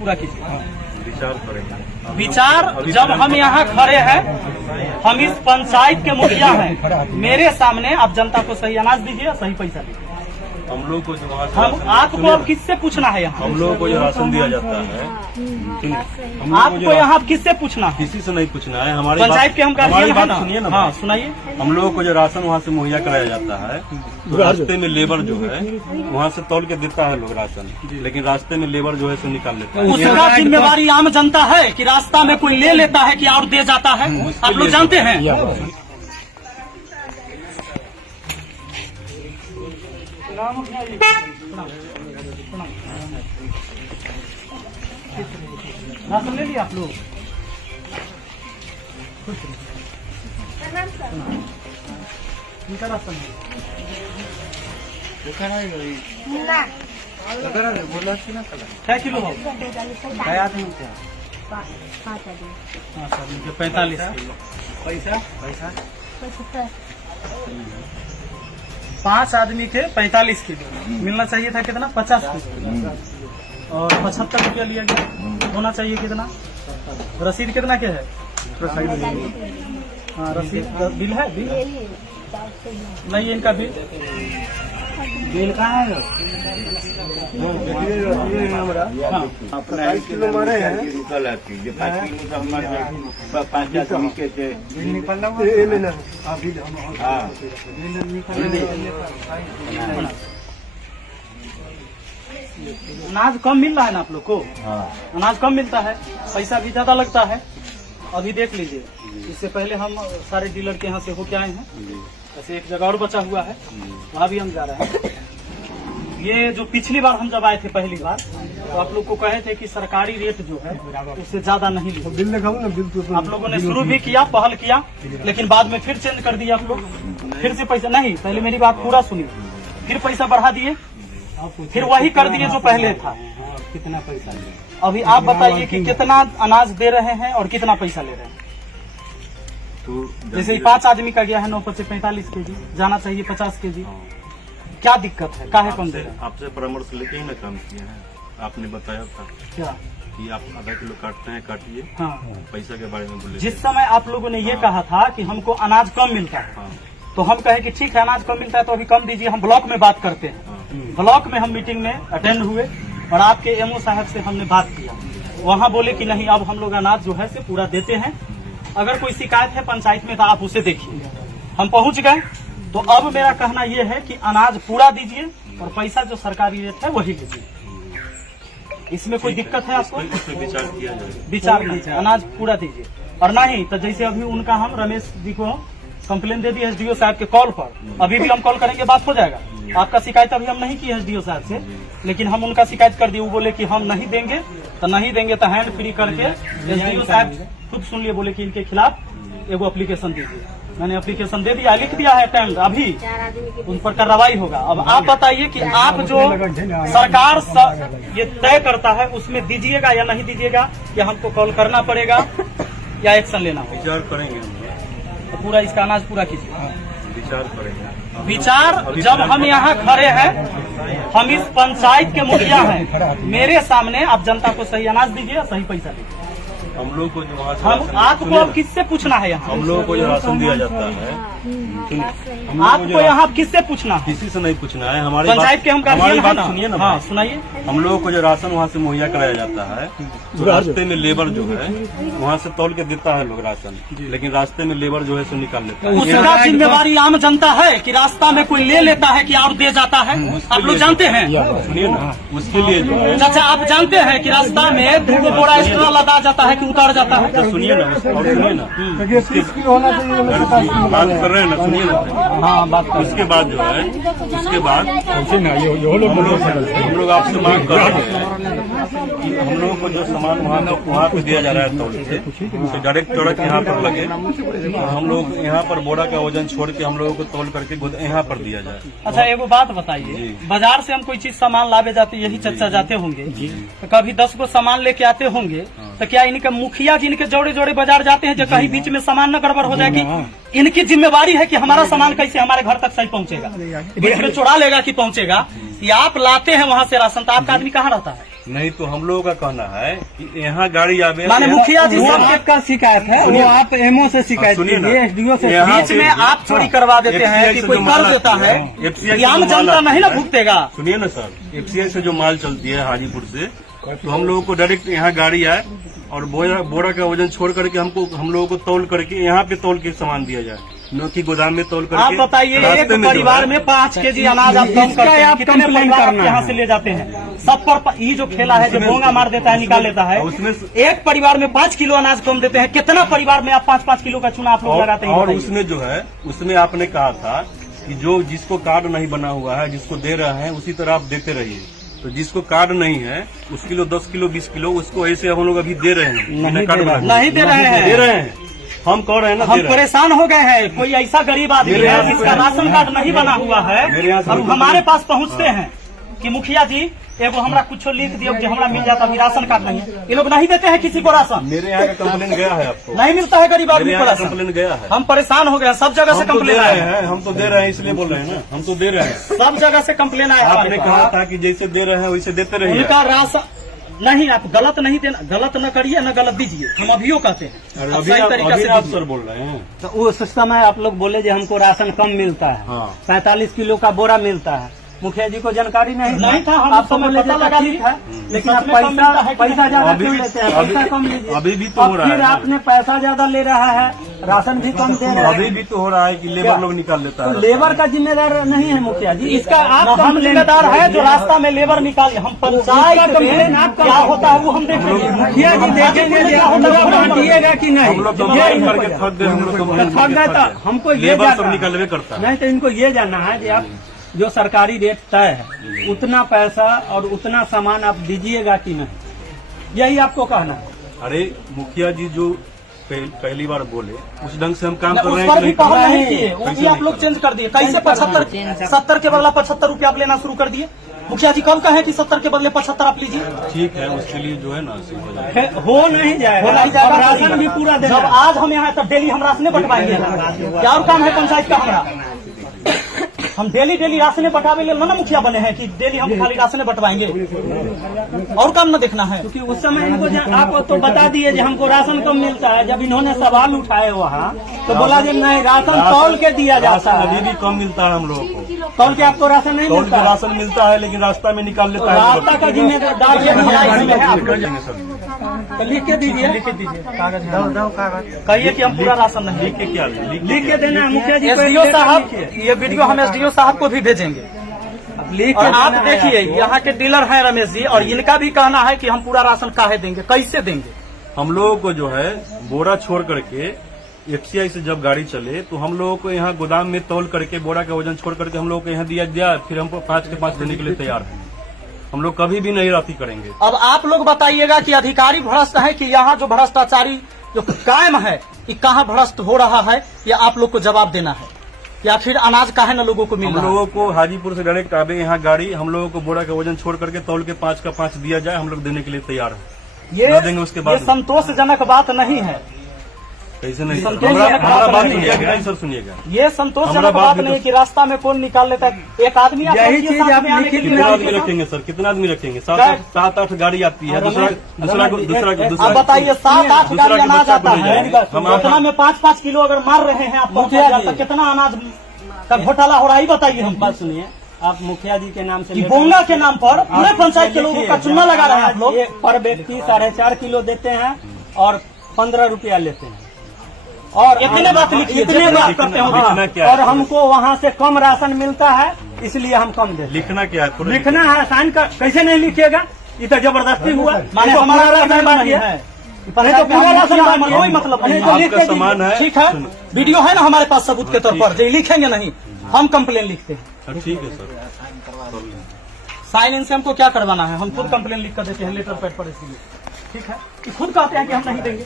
पूरा कीजिए। विचार करेंगे। विचार जब हम यहाँ खड़े हैं, हम इस पंचायत के मुखिया हैं, मेरे सामने आप जनता को सही अनाज दीजिए, सही पैसा दीजिए। हम लोग को जो वहाँ हम आपको अब किससे पूछना है यहाँ? हम लोगों को जो राशन दिया जाता है, आपको यहाँ किससे पूछना है? किसी से नहीं पूछना है। हमारी पंचायत के हम गार्जियन हैं ना। सुनिए ना। हाँ सुनाइए। हम लोगों को जो राशन वहाँ से मुहैया कराया जाता है, तो रास्ते में लेबर जो है वहाँ से तौल के देता है लोग राशन, लेकिन रास्ते में लेबर जो है सो निकाल लेता है। उसका जिम्मेवारी आम जनता है कि रास्ता में कोई ले लेता है कि और दे जाता है? आप लोग जानते हैं। राशन ले लिया आप लोग? इनका राशन क्या किलो हो? 45 किलो। पैसा 5 आदमी थे, 45 किलो मिलना चाहिए था। कितना? 50 किलो। और 75 रुपया लिया गया। होना चाहिए कितना? रसीद कितना के है? हाँ रसीद बिल है। बिल नहीं है इनका बिल। बिल कहाँ है? हाँ 5 किलो मारे हैं। अनाज कम मिल रहा है ना आप लोग को? अनाज कम मिलता है, पैसा भी ज्यादा लगता है। अभी देख लीजिए, इससे पहले हम सारे डीलर के यहाँ से होके आए हैं। ऐसे एक जगह और बचा हुआ है, वहाँ भी हम जा रहे हैं। ये जो पिछली बार हम जब आए थे पहली बार, तो आप लोग को कहे थे कि सरकारी रेट जो है उससे ज्यादा नहीं लीजिए। बिल लगाऊं ना, बिल तो आप लोगों ने शुरू भी किया, पहल किया, लेकिन बाद में फिर चेंज कर दिया आप लोग। फिर से पैसा नहीं, पहले मेरी बात पूरा सुनिए। फिर पैसा बढ़ा दिए, फिर वही कर दिए जो पहले था। कितना पैसा? अभी आप बताइए कि कितना अनाज दे रहे हैं और कितना पैसा ले रहे हैं? तो जैसे 5 आदमी का गया है 9 से 45 केजी, जाना चाहिए 50 केजी। क्या दिक्कत है? काहे कम दे रहे हैं? आपसे परामर्श लेके ही ना काम किए हैं। आपने बताया था क्या कि आप आधा किलो काटते हैं, काटिए। हाँ, पैसा के बारे में बोले। जिस समय आप लोगों ने ये कहा था कि हमको अनाज कम मिलता है, हाँ, तो हम कहे कि ठीक है अनाज कम मिलता है तो अभी कम दीजिए, हम ब्लॉक में बात करते हैं। हाँ, ब्लॉक में हम मीटिंग में अटेंड हुए और आपके एमओ साहब से हमने बात किया। वहाँ बोले कि नहीं, अब हम लोग अनाज जो है से पूरा देते हैं। अगर कोई शिकायत है पंचायत में तो आप उसे देखिए। हम पहुँच गए, तो अब मेरा कहना यह है कि अनाज पूरा दीजिए और पैसा जो सरकारी रेट है वही लीजिए। इसमें कोई दिक्कत है आपको? इस पे विचार किया जाएगा। विचार नहीं, अनाज पूरा दीजिए। और नहीं तो जैसे अभी उनका हम रमेश जी को कंप्लेन दे दी एसडीओ साहब के कॉल पर, अभी भी हम कॉल करेंगे, बात हो जाएगा। आपका शिकायत अभी हम नहीं की एसडीओ साहब से, लेकिन हम उनका शिकायत कर दिए। वो बोले कि हम नहीं देंगे तो हैंड फ्री करके एसडीओ साहब खुद सुन लिए, बोले कि इनके खिलाफ एगो एप्लीकेशन दीजिए। मैंने एप्लीकेशन दे दिया, लिख दिया है अटेम्प्ट, अभी उन पर कार्रवाई होगा। अब आप बताइए कि आप जो सरकार ये तय करता है उसमें दीजिएगा या नहीं दीजिएगा, या हमको कॉल करना पड़ेगा या एक्शन लेना होगा? विचार करेंगे हम। तो पूरा इसका अनाज पूरा कीजिए। विचार करेंगे। विचार जब हम यहाँ खड़े हैं, हम इस पंचायत के मुखिया हैं, मेरे सामने आप जनता को सही अनाज दीजिए, सही पैसा दीजिए। हम लोग को जो वहाँ से हम आपको अब किससे पूछना है यहाँ? हम लोगों को जो राशन दिया जाता है, आपको यहाँ किससे पूछना है? किसी से नहीं पूछना है। हमारी पंचायत के हम गार्जियन हैं ना। सुनिए ना। हाँ सुनाइए। हम लोगों को जो राशन वहाँ से मुहैया कराया जाता है, तो रास्ते में लेबर जो है वहाँ से तौल के देता है लोग राशन, लेकिन रास्ते में लेबर जो है सो निकाल लेता है। उसका जिम्मेवारी आम जनता है कि रास्ता में कोई ले लेता है कि और दे जाता है? आप लोग जानते हैं। सुनिए ना, उसके लिए जो है चाचा आप जानते हैं कि रास्ता में 2 बोरा एक्स्ट्रा लदा जाता है कि उतार जाता है? तो सुनिए ना, और सुनिए ना, 30 किलो होना चाहिए। बात कर रहे हैं ना, सुनिए ना। हाँ बात कर। उसके बाद जो है, उसके बाद हम लोग आपसे मांग कर रहे हैं कि हम लोगों को जो सामान वहाँ पे दिया जा रहा है तौल से, उसे डायरेक्ट ट्रक यहाँ पर लगे, हम लोग यहाँ पर बोरा का वजन छोड़ के हम लोगों को तौल करके यहाँ पर दिया जाए। अच्छा एगो बात बताइए, बाजार से हम कोई चीज सामान लावे जाते, यही चर्चा जाते होंगे, तो कभी 10 को सामान लेके आते होंगे, तो क्या इनके मुखिया जिनके जोड़े जोड़े बाजार जाते हैं, जो कहीं बीच में सामान न गड़बड़ हो जाए, कि इनकी जिम्मेवारी है कि हमारा सामान कैसे हमारे घर तक सही पहुंचेगा? बीच में चुरा लेगा कि पहुंचेगा? या आप लाते हैं वहाँ से राशन, तो आपका आदमी कहाँ रहता है? नहीं तो हम लोगों का कहना है कि यहाँ गाड़ी आवे माने मुखिया जी वो सब आपका शिकायत है, वो आप एमओ से शिकायत सुनिए ना, कीजिए, एसडीओ से। यहाँ बीच में आप चोरी करवा देते हैं FCI कि से कोई जो कर माल देता है, FCI ये आम से जो माल जनता नहीं ना आता है, भुगतेगा। सुनिए ना सर, FCI से जो माल चलती है हाजीपुर से, तो हम लोगों को डायरेक्ट यहाँ गाड़ी आए और बोरा का वजन छोड़ करके हम लोगों को तौल करके यहाँ पे तौल के सामान दिया जाए, न कि गोदाम में तौल करके। आप बताइए, एक रास्ते में जो परिवार है, में 5 केजी अनाज आप कम करते हैं, आप कितने कंप्लेन परिवार करना यहाँ है। से ले जाते हैं? सब पर ये जो खेला है, जो उसमें- भोंगा मार देता है, निकाल लेता है, उसमें- एक परिवार में 5 किलो अनाज कम देते हैं, कितना परिवार में आप 5-5 किलो का चूना आप लोग लगाते हैं? और बताइए। उसमें जो है, उसमें आपने कहा था कि जो जिसको कार्ड नहीं बना हुआ है, जिसको दे रहे हैं उसी तरह आप देते रहिए। तो जिसको कार्ड नहीं है उस किलो 10 किलो 20 किलो उसको ऐसे हम लोग अभी दे रहे हैं, बिना कार्ड बनाए। नहीं दे रहे हैं। दे रहे हैं, हम कह रहे हैं ना, हम दे रहे हैं। परेशान हो गए हैं। कोई ऐसा गरीब आदमी मेरे है यहाँ से जिसका कोई- राशन कार्ड नहीं बना हुआ मेरे यहाँ है से और कोई- हमारे पास पहुँचते हैं कि मुखिया जी एगो हमरा कुछ लिख दियो कि हमरा मिल जाता, अभी राशन कार्ड नहीं है। ये लोग नहीं देते हैं किसी को राशन, मेरे यहाँ का कंप्लेन गया है आपको? नहीं मिलता है गरीब मेरे आदमी को यहाँ का राशन। कंप्लेन गया है। हम परेशान हो गए हैं, सब जगह से हम तो दे कंप्लेन रहे आया है, हैं, हम तो दे रहे हैं, इसलिए बोल रहे हैं ना, हम तो दे रहे हैं। सब जगह से कंप्लेन आया है आपने हमारे कहा पास। था कि जैसे दे रहे हैं वैसे देते रहिए। उनका राशन नहीं, आप गलत नहीं देना, गलत न करिए न गलत दीजिए, हम अभियो कहते हैं। अरे आप अभी सही आप तरीका से आप दीजिए। सर बोल रहे हैं। तो वो सिस्टम है, आप लोग बोले जो हमको राशन कम मिलता है, हाँ। 45 किलो का बोरा मिलता है। मुखिया जी को जानकारी नहीं था, हम आपको समय बोले पता जो लगा ठीक ली। है, लेकिन आप सच में कम मिलता है कि पैसा नहीं? ज्यादा अभी क्यों भी- लेते हैं? अभी- पैसा कम लीजिए। अभी भी तो अब हो रहा फिर है। आपने पैसा ज्यादा ले रहा है, राशन भी कम दे रहा अभी है, भी तो हो रहा है कि लेबर लोग निकाल लेता तो है। लेबर का जिम्मेदार नहीं है मुखिया जी, इसका आप हम जिम्मेदार है जो रास्ता में लेबर निकाल, हम पंचायत कंप्लेन में आप क्या होता है वो हम देखेंगे। मुखिया जी देखेंगे क्या होता है वो हम बांटिएगा कि नहीं? हम लोग ये कंप्लेन इनको करके थक गए, हम लोग तो कंप्लेन थक गए करके तो हमको ये लेबर सब जानना निकलवे करता है। नहीं, तो इनको ये जानना है कि आप जो सरकारी रेट तय है उतना पैसा और उतना सामान आप दीजिएगा कि नहीं, यही आपको कहना है। अरे मुखिया जी जो पहली बार बोले उस ढंग से हम काम कर उस रहे पर हैं भी कि नहीं पहल कर रहे नहीं हैं? किए, वो कैसे भी आप नहीं लोग कर चेंज कर दिए। कैसे 70 के बदला 75 रुपया आप लेना शुरू कर दिए? मुखिया जी कल कहे कि 70 के बदले 75 आप लीजिए। रहे? ठीक है, उसके लिए जो है ना सीख हो जाए। हो नहीं जाएगा, हो नहीं जाएगा, अब राशन भी पूरा देना जब है। आज हम यहाँ तब डेली हम राशने बंटवाएंगे। क्या और काम है पंचायत का हमारा? हम डेली राशने बंटावे ले ना मुखिया बने हैं कि डेली हम खाली राशने बंटवाएंगे, और काम न देखना है। क्योंकि उस समय इनको आप तो बता दिए कि हमको राशन कम मिलता है। जब इन्होंने सवाल उठाए वहाँ तो बोला कि नहीं, राशन तौल के दिया जाता राशन अभी है। भी कम मिलता है हम लोगों को। तौल के आपको राशन नहीं तौल मिलता के है। राशन मिलता है लेकिन रास्ता में निकाल लेता है। रास्ता का जिम्मेदार ये भलाई में है आप लोग। देंगे सर, तो लिख के दीजिए, कहिए कि हम पूरा राशन नहीं। लिख के क्या लिख के देना है मुखिया जी को। एसडीओ साहब, ये वीडियो हम एसडीओ साहब को भी भेजेंगे। लिख और के आप देना है देखिए, आपको। यहाँ के डीलर हैं रमेश जी, और इनका भी कहना है कि हम पूरा राशन काहे देंगे, कैसे देंगे? हम लोगों को जो है बोरा छोड़ करके FCI से जब गाड़ी चले तो हम लोगों को यहाँ गोदाम में तौल करके बोरा का वजन छोड़ करके हम लोगों को यहाँ दिया, फिर हमको 5 के 5 देने के लिए तैयार है। हम लोग कभी भी नहीं राशि करेंगे। अब आप लोग बताइएगा कि अधिकारी भ्रष्ट है कि यहाँ जो भ्रष्टाचारी जो कायम है कि कहाँ भ्रष्ट हो रहा है, या आप लोग को जवाब देना है, या फिर अनाज काहे न लोगों को मिल हम रहा है? लोगों को हाजीपुर से डायरेक्ट आवे यहाँ गाड़ी, हम लोगों को बोरा का वजन छोड़ करके तौल के 5 का 5 दिया जाए, हम लोग देने के लिए तैयार है। न देंगे उसके बाद ये संतोषजनक बात नहीं है। कैसे नहीं? संतोषजनक हमारा बात बात नहीं सुनिएगा, है। नहीं सर सुनिएगा। ये संतोषजनक हमारा बात बात भी नहीं तो- कि रास्ता में कौन निकाल लेता है। एक आदमी आप यही रखिए चीज साथ आप में आने लिखित के लिए कितना आगे आदमी के साथ। रखेंगे सर? कितना आदमी रखेंगे? क्या? 7-8 गाड़ी आती है। दूसरा आप बताइए, 7-8 दूसरा गाड़ी के अनाज बच्चा आता को ले है, जाएंगे। हम उतना में 5-5 किलो अगर मार रहे हैं आप मुखिया जी। तो कितना अनाज का घोटाला हो रहा है, बताइए हम। बात सुनिए, आप मुखिया जी के नाम से कि बोंगा के नाम पर पूरे पंचायत के लोगों का चुना लगा रहे हैं आप लोग। ये पर व्यक्ति 4.5 किलो देते हैं और 15 रुपया लेते हैं। और इतने बात लिखिए, इतने जितने बात बात करते हैं। हैं। लिखना क्या है? और हमको वहाँ से कम राशन मिलता है, इसलिए हम कम देते हैं। लिखना क्या है? थोड़ा लिखना है, साइन कर, कैसे नहीं लिखिएगा? ये तो जबरदस्ती हुआ। माने तो हमारा पूरा राशन राशन बांटिए बांटिए। है, नहीं तो पूरा राशन बांटिए। कोई मतलब नहीं। तो लिख आपका के दीजिए। सामान है। ठीक है, वीडियो है ना हमारे पास सबूत के तौर पर, जो लिखेंगे नहीं, हम कंप्लेन लिखते हैं। ठीक है सर। साइन इन से हमको क्या करवाना है? हम खुद कंप्लेन लिख कर देते हैं लेटर पैड पर, इसलिए ठीक है कि खुद कहते हैं कि हम नहीं देंगे।